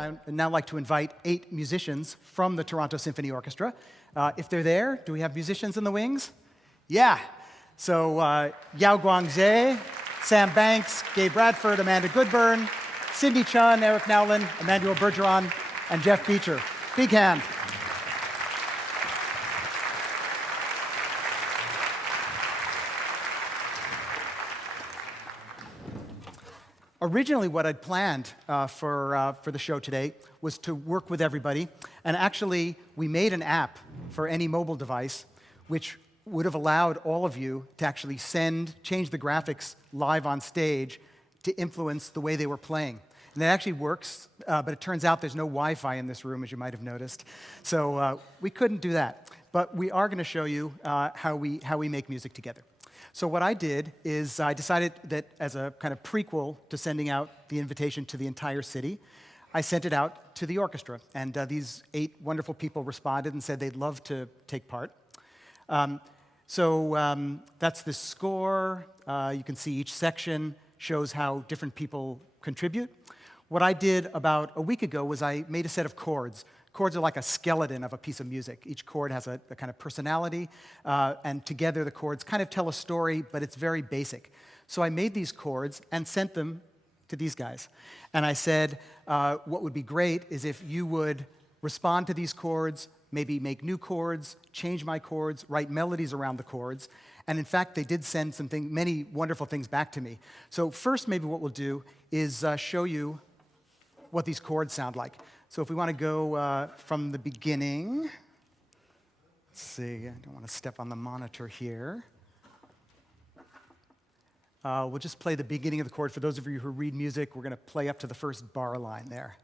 I'd now like to invite 8 musicians from the Toronto Symphony Orchestra. If they're there, do we have musicians in the wings? Yeah. So Yao Guangzhe, Sam Banks, Gabe Bradford, Amanda Goodburn, Cindy Chun, Eric Nowlin, Emmanuel Bergeron, and Jeff Beecher. Big hand. Originally, what I'd planned for the show today was to work with everybody, and actually, we made an app for any mobile device, which would have allowed all of you to actually change the graphics live on stage to influence the way they were playing. And that actually works, but it turns out there's no Wi-Fi in this room, as you might have noticed. So we couldn't do that. But we are going to show you how we make music together. So what I did is I decided that as a kind of prequel to sending out the invitation to the entire city, I sent it out to the orchestra. And these 8 wonderful people responded and said they'd love to take part. That's the score. You can see each section shows how different people contribute. What I did about a week ago was I made a set of chords. Chords are like a skeleton of a piece of music. Each chord has a kind of personality, and together the chords kind of tell a story, but it's very basic. So I made these chords and sent them to these guys. And I said, what would be great is if you would respond to these chords, maybe make new chords, change my chords, write melodies around the chords. And in fact, they did send many wonderful things back to me. So first, maybe what we'll do is show you what these chords sound like. So if we want to go from the beginning, let's see, I don't want to step on the monitor here. We'll just play the beginning of the chord. For those of you who read music, we're going to play up to the first bar line there.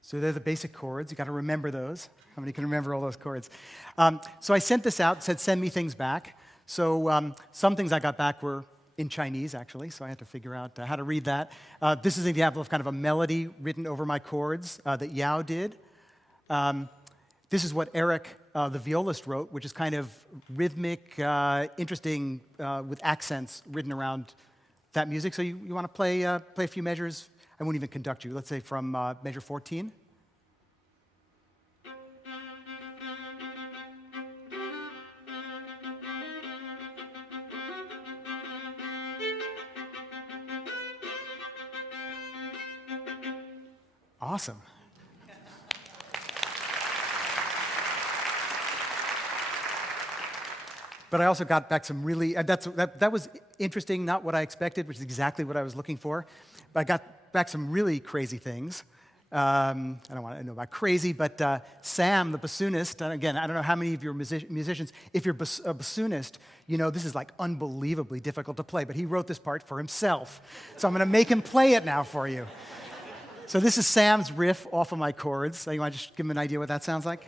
So they're the basic chords. You got to remember those. How many can remember all those chords? So I sent this out, said send me things back. So some things I got back were in Chinese, actually, so I had to figure out how to read that. This is an example of kind of a melody written over my chords that Yao did. This is what Eric, the violist, wrote, which is kind of rhythmic, interesting, with accents written around that music. So you want to play a few measures? I won't even conduct you. Let's say from measure 14. Awesome. But I also got back some really, that was interesting, not what I expected, which is exactly what I was looking for. But I got back some really crazy things. I don't want to know about crazy, but Sam, the bassoonist, and again, I don't know how many of you are musicians, if you're a bassoonist, you know this is like unbelievably difficult to play, but he wrote this part for himself. So I'm going to make him play it now for you. So this is Sam's riff off of my chords. So you want to just give him an idea what that sounds like?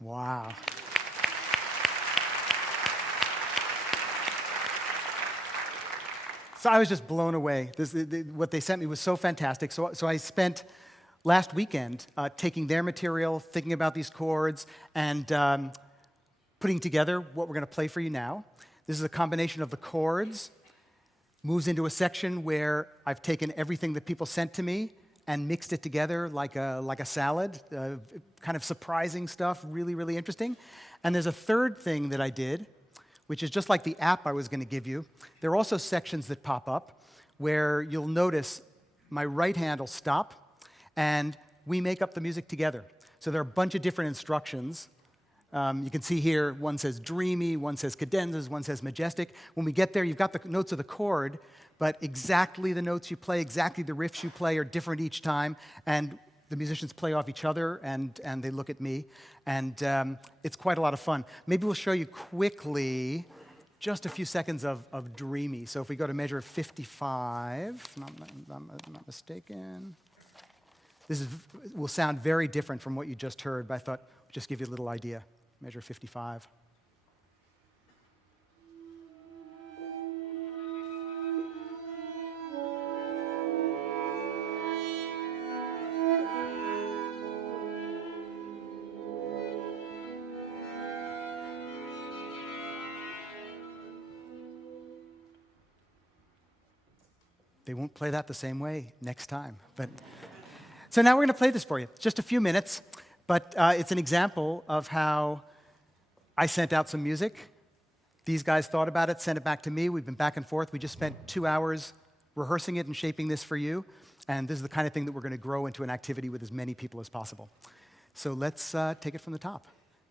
Wow. So I was just blown away. What they sent me was so fantastic. So I spent last weekend taking their material, thinking about these chords, and putting together what we're going to play for you now. This is a combination of the chords, moves into a section where I've taken everything that people sent to me and mixed it together like a salad, kind of surprising stuff, really, really interesting. And there's a third thing that I did, which is just like the app I was going to give you. There are also sections that pop up where you'll notice my right hand will stop, and we make up the music together. So there are a bunch of different instructions. You can see here, one says dreamy, one says cadenzas, one says majestic. When we get there, you've got the notes of the chord, but exactly the notes you play, exactly the riffs you play are different each time, and the musicians play off each other, and they look at me, and it's quite a lot of fun. Maybe we'll show you quickly just a few seconds of dreamy. So if we go to measure 55, if I'm not mistaken, will sound very different from what you just heard, but I thought I'd just give you a little idea. Measure 55. They won't play that the same way next time. So now we're going to play this for you. Just a few minutes, but it's an example of how I sent out some music. These guys thought about it, sent it back to me. We've been back and forth. We just spent 2 hours rehearsing it and shaping this for you. And this is the kind of thing that we're going to grow into an activity with as many people as possible. So let's take it from the top.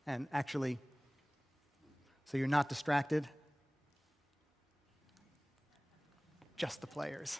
And actually, so you're not distracted, just the players.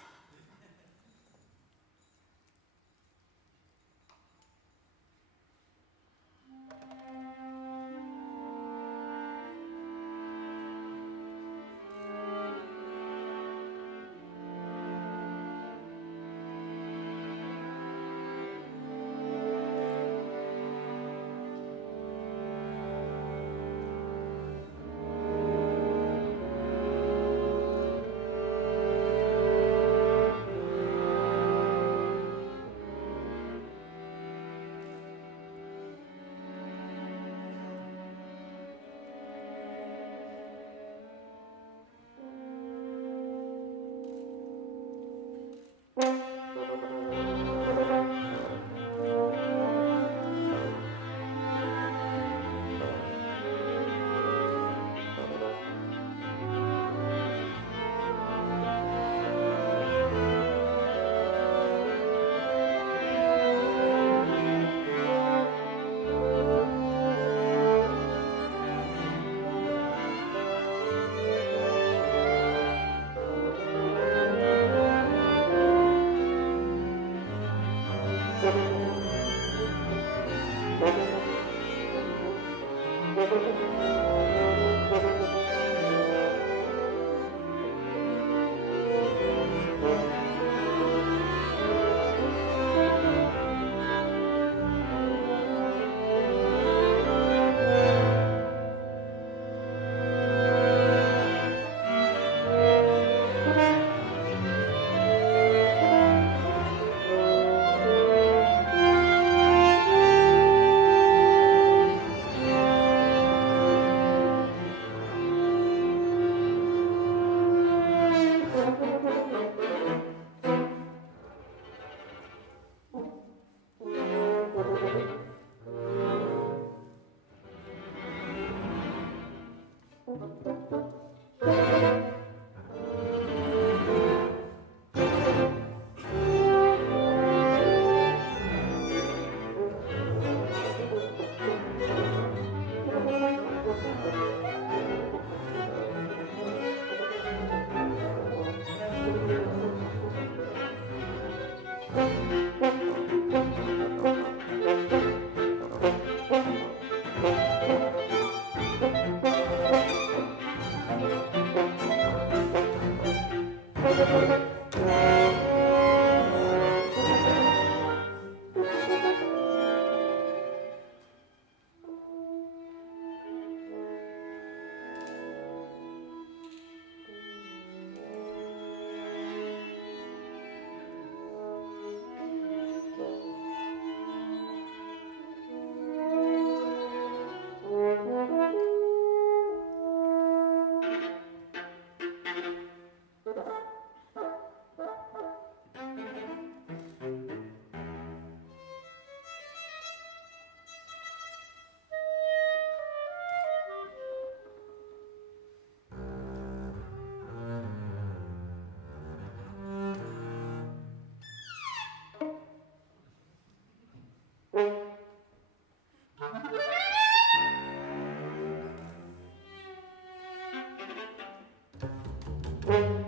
Thank you.